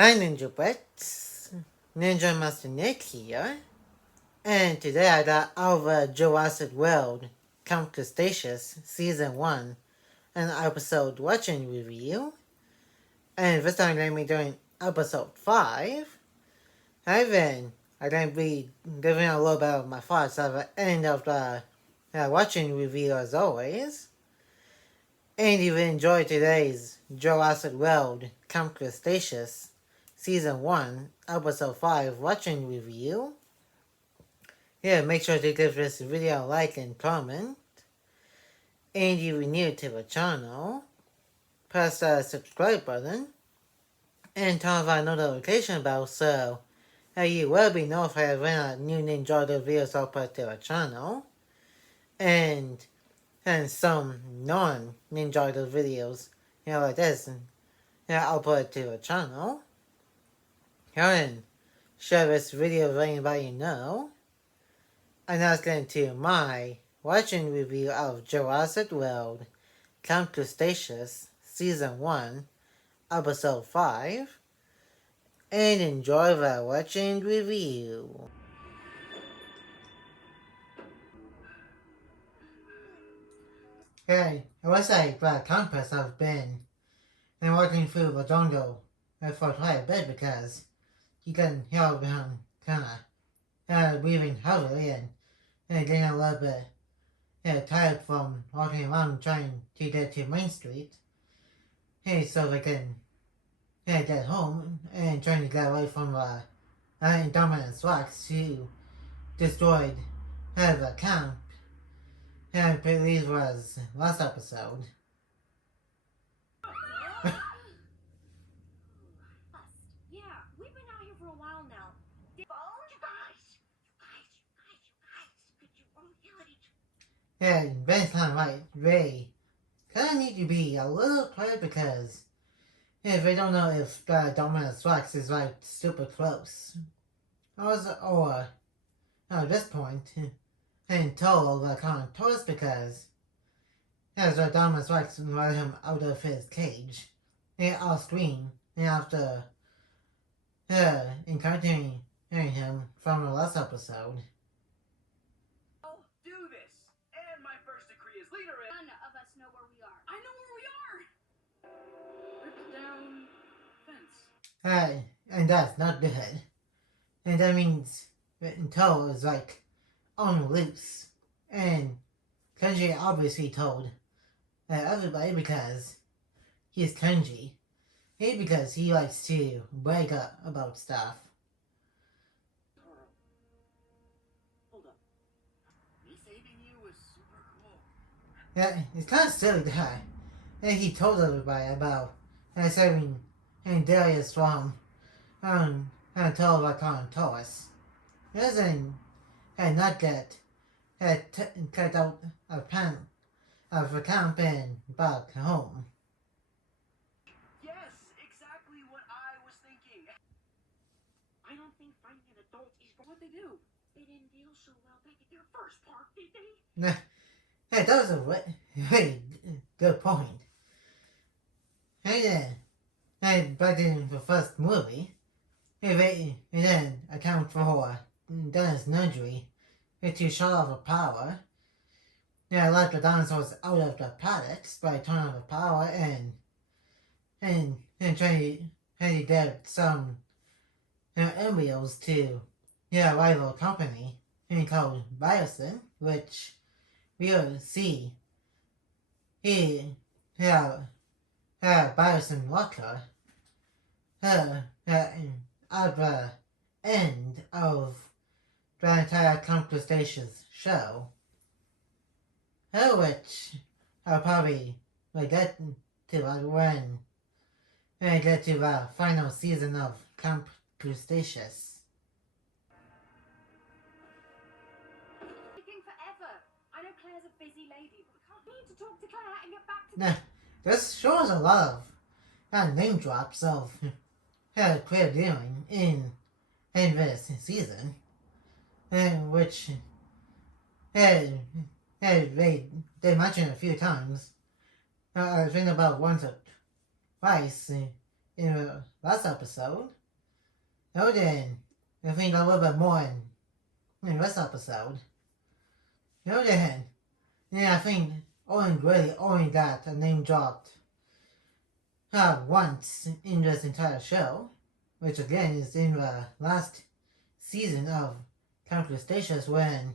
Hi Ninja Pets, Ninja Master Nick here, and today I got our Jurassic World Camp Cretaceous Season 1 and episode watching review, and this time I'm going to be doing episode 5, and then I'm going to be giving a little bit of my thoughts at the end of the watching review as always. And if you enjoyed today's Jurassic World Camp Cretaceous Season 1, Episode 5 watching review, make sure to give this video a like and comment. And if you're new to the channel, press the subscribe button and turn on the notification bell so you will be notified when a new Ninja videos are uploaded to the channel. And some non-Ninja videos, like this, uploaded to the channel. And share this video with anybody you know. And let's get into my watching review of Jurassic World Camp Cretaceous Season 1, Episode 5. And enjoy the watching review. Hey, it was like the campus I've been and walking through the jungle for quite a bit because you can hear behind kinda breathing heavily and getting a little bit tired from walking around trying to get to Main Street. So they can get home and trying to get away from the Indominus Rex who destroyed the camp. I believe it was last episode. Yeah, we've been out here for a while now. You guys, could you won't yell at each Yeah, Ben's kind of right. They kind of need to be a little quiet because they don't know if the Dominus Rex is like super close. Or at this point, until the current tourist because as the Dominus Rex let him out of his cage off screen after encountering him from the last episode. I'll do this! And my first decree as leader is... None of us know where we are. I know where we are! Rip down fence. And that's not good. And that means Toe is like on loose. And Kenji obviously told everybody because he's Kenji. Because he likes to brag up about stuff. Hold up. Me saving you was super cool. Yeah, it's kind of silly that he told everybody about saving Darius from Taurus. He doesn't not get cut out of the camp and back home. Yes, exactly what I was thinking. I don't think fighting an adult is what they do. They didn't deal so well back at their first park, did they? Hey, that was a very good point. Back in the first movie, they didn't account for Dennis' injury to shut off the power. Let the dinosaurs out of the paddocks by turning off the power and trying to get some embryos to a rival company called Biosin, which we'll see Biosin Walker at the end of the entire Camp Cretaceous show, which I'll probably get to when I get to the final season of Camp Cretaceous. Taking forever. I know Claire's a busy lady, but we need to talk to Claire and get back to... Now, this shows a lot of name drops of Claire doing in this season, which they mentioned a few times. I think about once or twice in the last episode. Oh, then I think a little bit more in this episode. Oh, then yeah, I think only got a name dropped once in this entire show, which again is in the last season of Camp Cretaceous when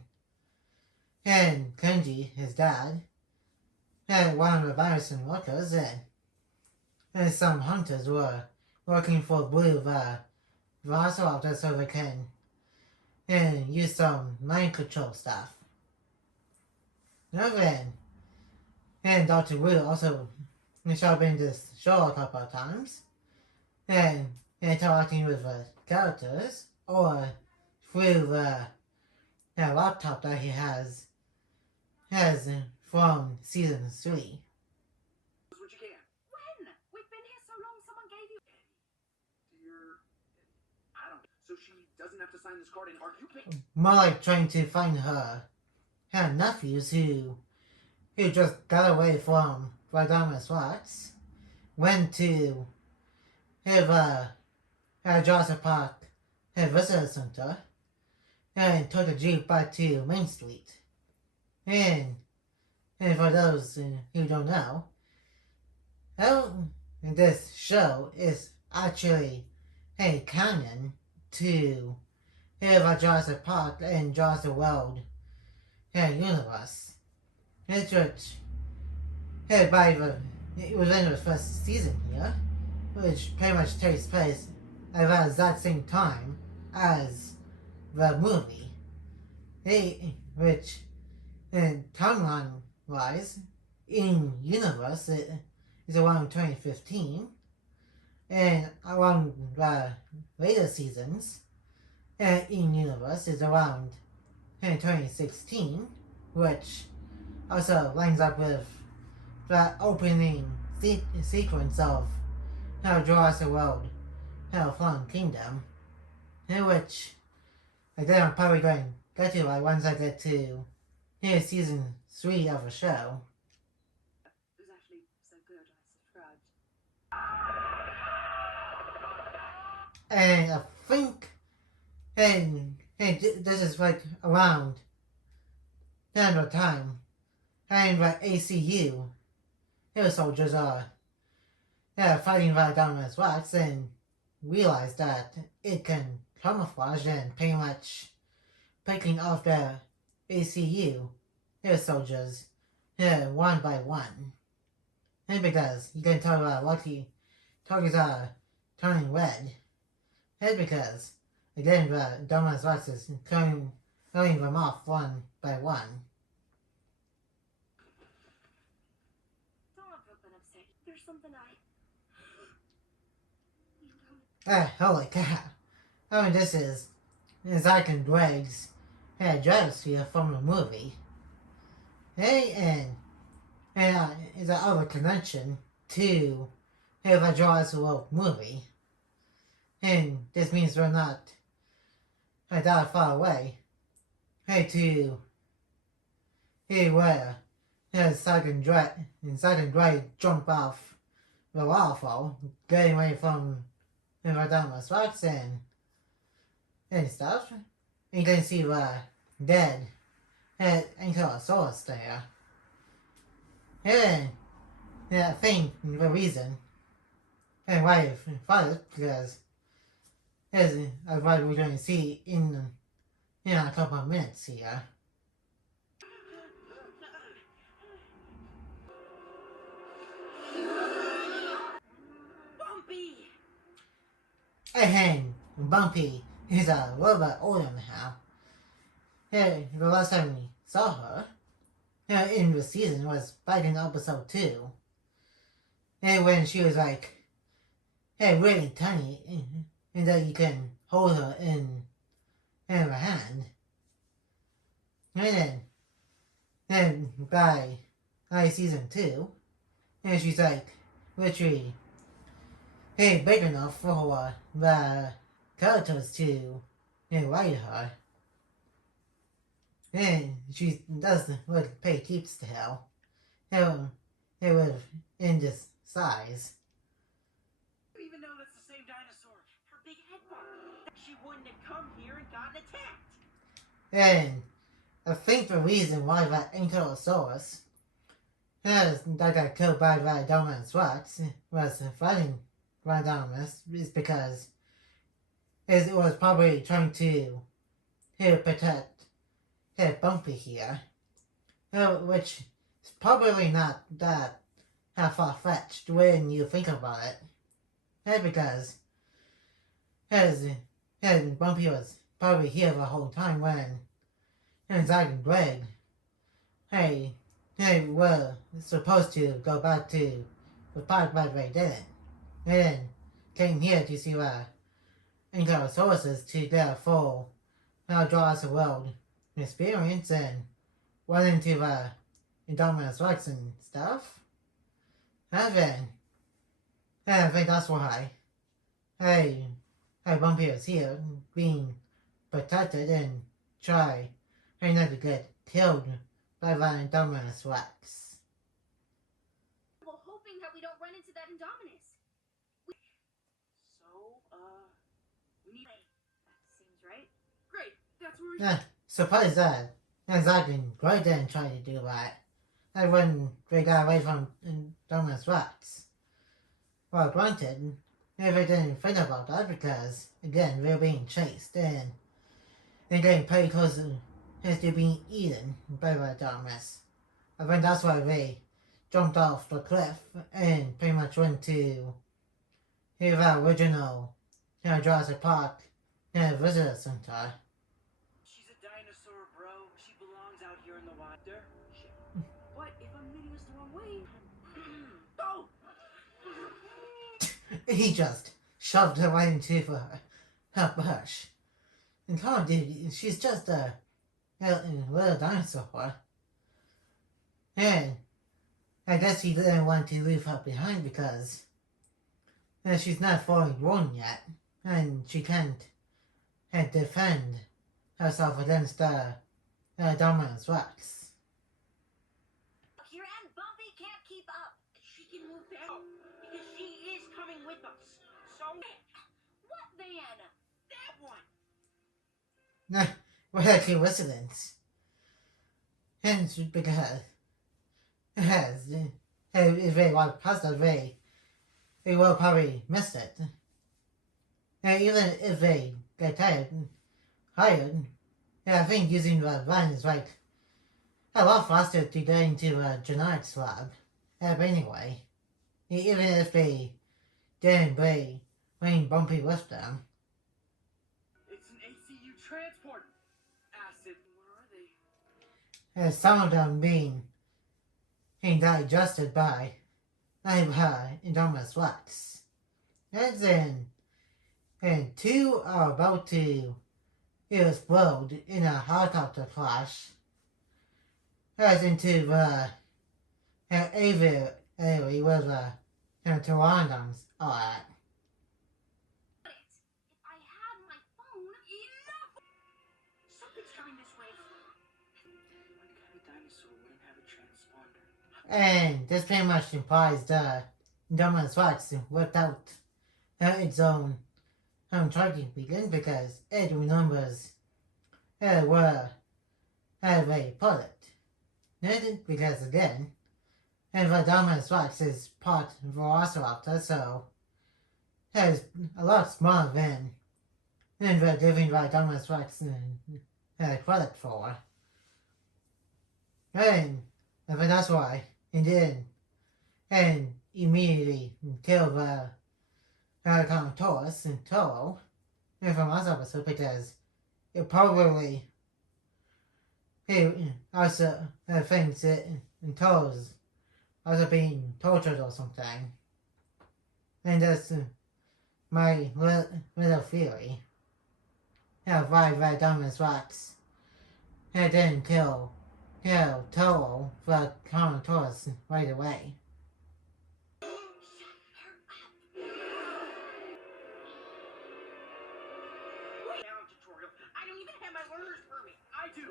Kenji, his dad, had one of the bison workers and some hunters were working for Blue Velociraptor so they can use some mind control stuff. Now then, and Dr. Wu also showed up in this show a couple of times and interacting with the characters or through the laptop that he has from season 3. What you can. When? We've been here so long, someone gave you... Dear... I don't... So she doesn't have to sign this card, and are you paying... More like trying to find her nephews who just got away from Radamas Rocks, went to Jurassic Park visitor center, and took a jeep back to Main Street. And for those who don't know, this show is actually canon to the Jurassic Park and Jurassic World universe. It's which it was in the first season here, which pretty much takes place at the exact same time as the movie. Which timeline wise, in universe it is around 2015, and around the later seasons in universe is around 2016, which also lines up with the opening sequence of Jurassic World Fallen Kingdom, in which again I'm probably going to get to once I get to season 3 of the show. It was actually so good, I subscribed. And I think this is like around the end of time and the ACU soldiers are fighting right down as rocks and realize that it can camouflage and pretty much picking off the ACU soldiers one by one. And because you can tell lucky targets are turning red. And because again the Dominus Rex is cutting them off one by one. Don't have been upset. There's something Holy cow. I mean, this is Zack and Greg's Stratosphere from the movie. And it's another connection to the Jurassic World movie. And this means we're not that far away to where Zack and Greg jump off the waterfall, getting away from Radamas Rocks and stuff. You can see the dead Ankylosaurus there. And I think the reason and why I thought it because as what we're going to see in a couple of minutes here. Bumpy! And Bumpy is a little bit older now. The last time we saw her in the season was back in episode 2. And when she was like really tiny and that you can hold her in her hand. And then by season 2, and she's like literally big enough for the characters to ride her. And she doesn't really pay keeps to hell. It was in this size. Even know that's the same dinosaur. Her big head bump. She wouldn't have come here and gotten attacked. And I think the reason why that Ankylosaurus that got killed by Rhinodomus Rex was fighting Rhinodomus is because it was probably trying to protect Bumpy here, which is probably not that far-fetched when you think about it, because Bumpy was probably here the whole time when Zach and Greg were supposed to go back to the park, but they didn't. They then came here to see Ankylosaurus to get a full Jurassic World experience and went into the Indominus Rex and stuff. And then, I think that's why Bumpy was here, being protected and try not to get killed by the Indominus Rex. Well, hoping that we don't run into that Indominus. So, we need... That seems right. Great, that's where we... Surprised that Zach and Greg didn't try to do that. And when they got away from Indominus Rex. Well, granted, they didn't think about that because, again, they were being chased and they're getting pretty close to being eaten by the Indominus. I think that's why they jumped off the cliff and pretty much went to the original Jurassic Park visitor center. She's a dinosaur, bro. She belongs out here in the wild. But if I'm leading us the wrong way... Oh! He just shoved her right into her bush. And come on, dude, she's just a little dinosaur. And I guess he didn't want to leave her behind because she's not fully grown yet. And she can't defend herself against the Indominus Rex. Your Aunt Bumpy can't keep up. She can move back because she is coming with us. So... What van? That one! What a coincidence. And because if they walk past it, they will probably miss it. And even if they get tired, I think using the van is like a lot faster to get into a genetics lab. But anyway, even if they didn't bring Bumpy with them. It's an ACU transport. Acid. Where are they? Some of them being digested by Indominus Rex. And two are about to explode in a helicopter crash. As into the aviary where the pteranodons are at. If I had my phone, Enough! Something's coming this way. What kind of dinosaur wouldn't have a transponder? And this pretty much implies the Indominus Rex worked out its own tracking beacon because it remembers where they put it. And because again, the Indominus Rex is part Velociraptor, so it's a lot smaller than the giving the Indominus Rex credit for. And I think that's why it did and immediately kill the Carnotaurus in Toro from last episode because it probably also thinks it in Toro's also being tortured or something. And that's my little theory. Why the Indominus Rex didn't kill Toro for Carnotaurus right away. I don't even have my learner's permit. I do.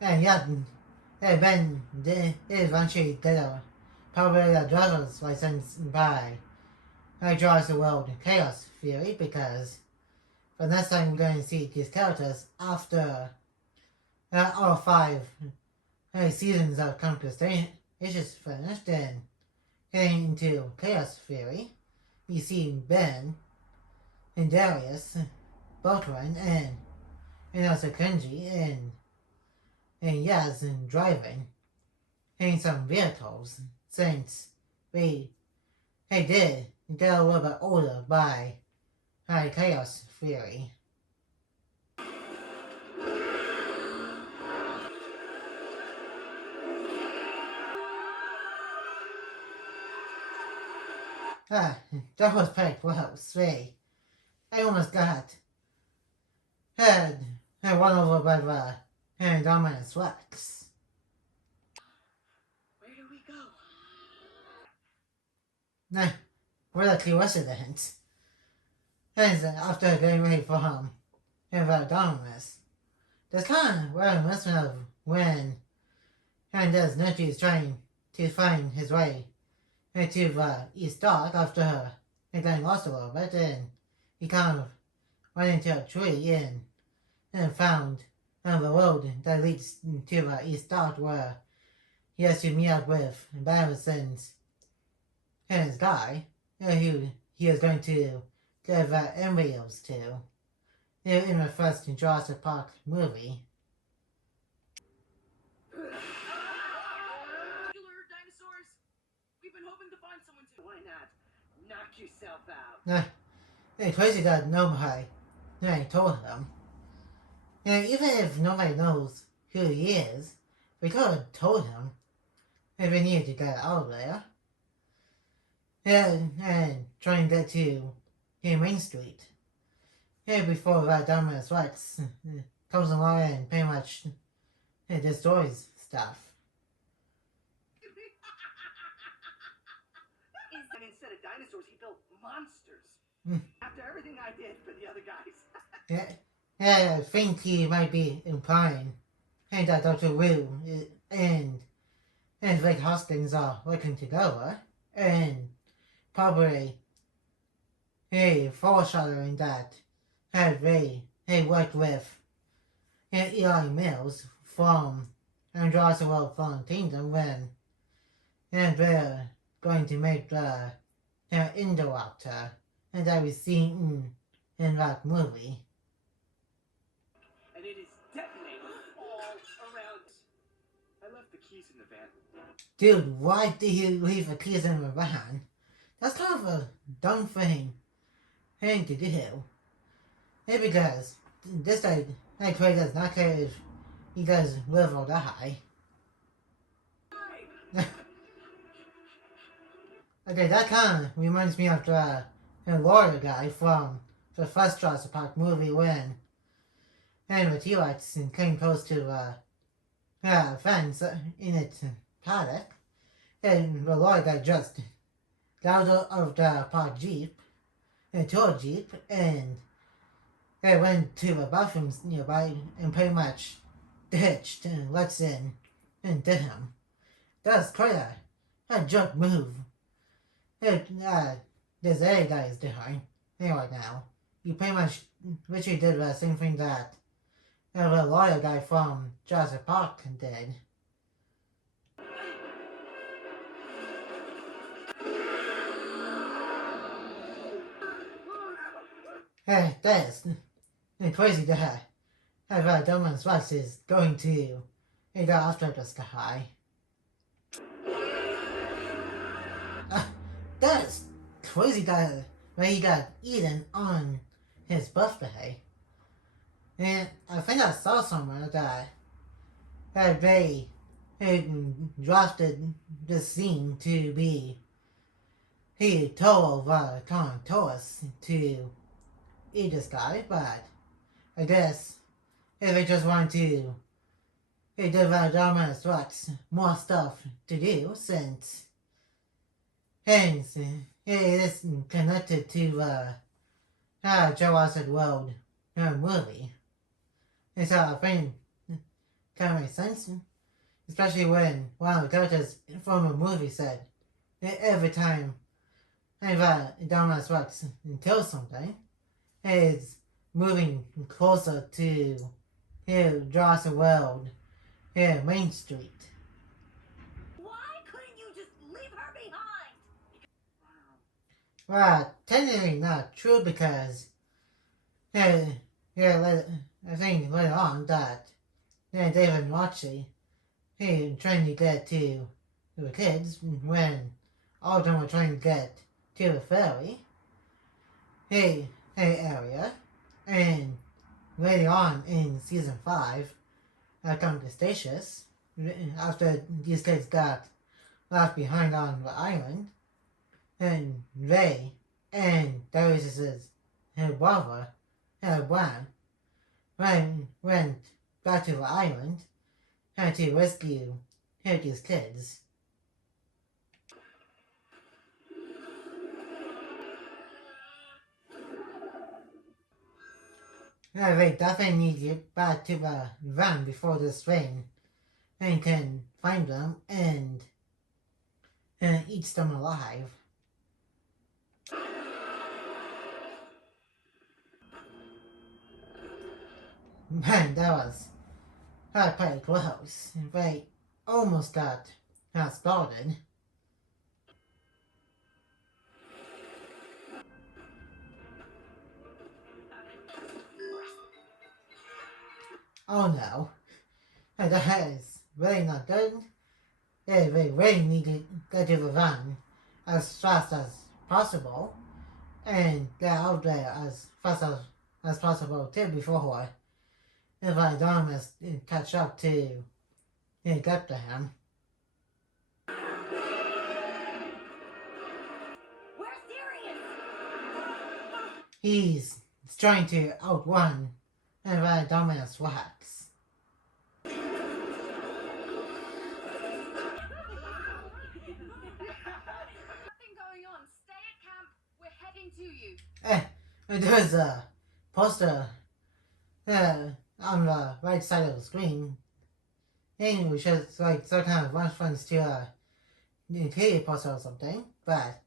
And yeah, Ben did eventually get probably a driver's license by Jurassic World Chaos Theory, because for next time we're going to see these characters after all 5 seasons of Camp Cretaceous is finished and heading into Chaos Theory. You see Ben and Darius, Boatman, and also Kenji and Yaz and driving in some vehicles since they did get a little bit older by Chaos Theory. That was pretty close. I almost got had run over by the Dominus Rex. Where do we go? Nah, really coincidence. And after getting ready for him, the Dominus, there's kind of reminiscent of when Hernandez Neji is trying to find his way to the East Dock after getting lost a little bit, and he kind of went into a tree and found the road that leads to the East Dock where he has to meet up with Barrison's and his guy who he is going to give embryos to in the first Jurassic Park movie. Dinosaurs! We've been hoping to find someone to. Why not? Knock yourself out. It's crazy that nobody told him. Even if nobody knows who he is, we could have told him if we needed to get out of there. And try and get to Main Street. Before that Dominus Rex comes along and pretty much destroys stuff. And instead of dinosaurs, he built monsters. After everything I did for the other guys. I think he might be implying that Dr. Wu and Rick Hoskins are working together, and probably foreshadowing that they worked with Eli Mills from Jurassic World Fallen Kingdom when they're going to make the Indoraptor that we see in that movie. And it is detonating all around. I left the keys in the van. Dude, why did you leave the keys in the van? That's kind of a dumb thing to do. Because this guy does not care if he does live or die. Okay, that kind of reminds me of the lawyer guy from the first Jurassic Park movie when the T-Rex came close to the fence in its paddock, and the lawyer guy just got out of the park jeep, to a jeep, and they went to the bathrooms nearby and pretty much ditched and lets in and did him. That's quite a jerk move. This other guy is doing right now. You pretty much literally did the same thing that the lawyer guy from Jurassic Park did. That is crazy that Dominus Rex is going to go after this guy. That is crazy that he got eaten on his birthday. And I think I saw somewhere that they drafted this scene to be told told us to eat this guy, but I guess if they just want to give Dominus Rex more stuff to do since it is connected to Jurassic World movie. And so I think kind of makes sense, especially when one of the characters from a movie said that every time and Thomas Rex until something is moving closer to here Jurassic World, here Main Street. Why couldn't you just leave her behind? Well, technically not true because here, I think later on that David and Roxy trying to get to the kids when all of them were trying to get to the ferry area, and later on in season 5 Camp Cretaceous, after these kids got left behind on the island, and they and Darius's brother, Brown, went back to the island to rescue these kids. They definitely need to get back to the van before this rain and can find them and eat them alive. Man, that was pretty close. They almost got spotted. Oh no, that is really not good. They really need to get to the van as fast as possible and get out there as fast as possible too before if I don't catch up to get to him. We're serious. He's trying to outrun that dumbass Wax. Nothing going on. Stay at camp. We're heading to you. There's a poster on the right side of the screen. And we should some kind of reference to a TV poster or something, but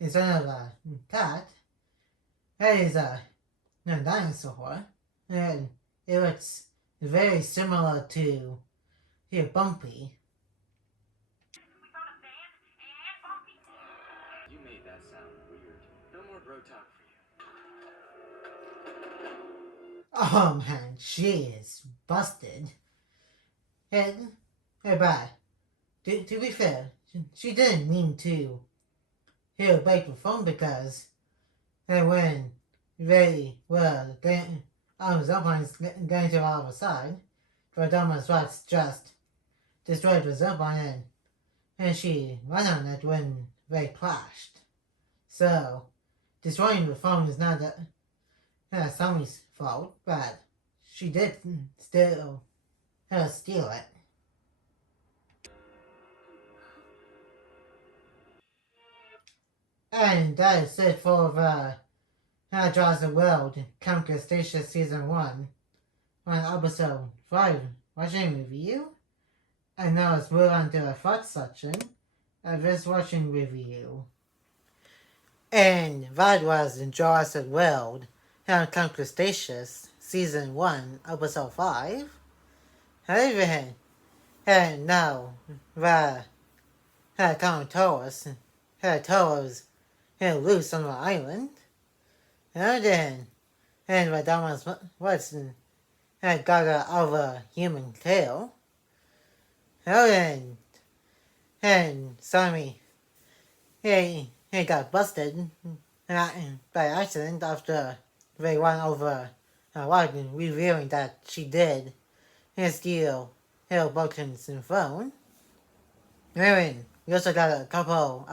instead of a cat, there is a dinosaur, and it looks very similar to Bumpy. We found a van and Bumpy. You made that sound weird. No more bro talk for you. Oh man, she is busted. And, but, to be fair, she didn't mean to break the phone because when they were getting on the zipline going to the other side, the Thomas Rex just destroyed the zipline and she ran on it when they clashed. So, destroying the phone is not Sammy's fault, but she did still steal it. And that is it for the Jurassic World Camp Cretaceous Season 1 on Episode 5 watching review. And now let's move on to the thoughts section of this watching review. And that was Jurassic World Camp Cretaceous Season 1 Episode 5. And now the Carnotaurus tours loose on the island. And the Thomas Watson got an over human tail. And Sammy he got busted by accident after they went over Walken, revealing that she did steal Hale Bolton's phone. And we also got a couple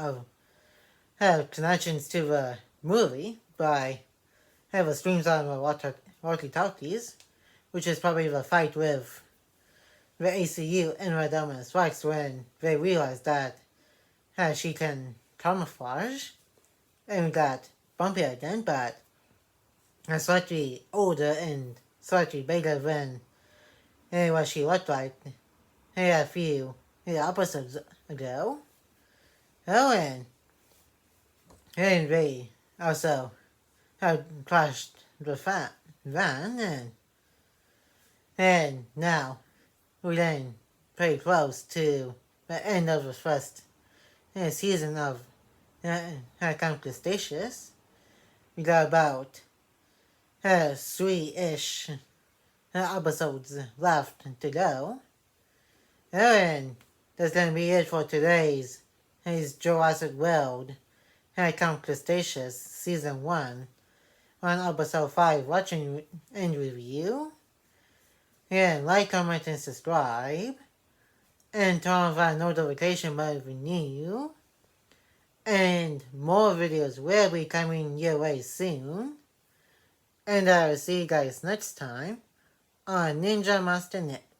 of connections to the movie by the streams on the walkie-talkies, which is probably the fight with the ACU and the Dominus Rex when they realized that she can camouflage. And we got Bumpy again, but slightly older and slightly bigger than what she looked like a few episodes ago. Oh, Anyway, also had crashed the van and now we're getting pretty close to the end of the first season of Camp Cretaceous. We got about 3-ish episodes left to go. And that's gonna be it for today's Jurassic World Camp Cretaceous Season 1 on Episode 5 watching and review. And like, comment, and subscribe. And turn on that notification bell if new. And more videos will be coming your way soon. And I'll see you guys next time on Ninja Master Nick.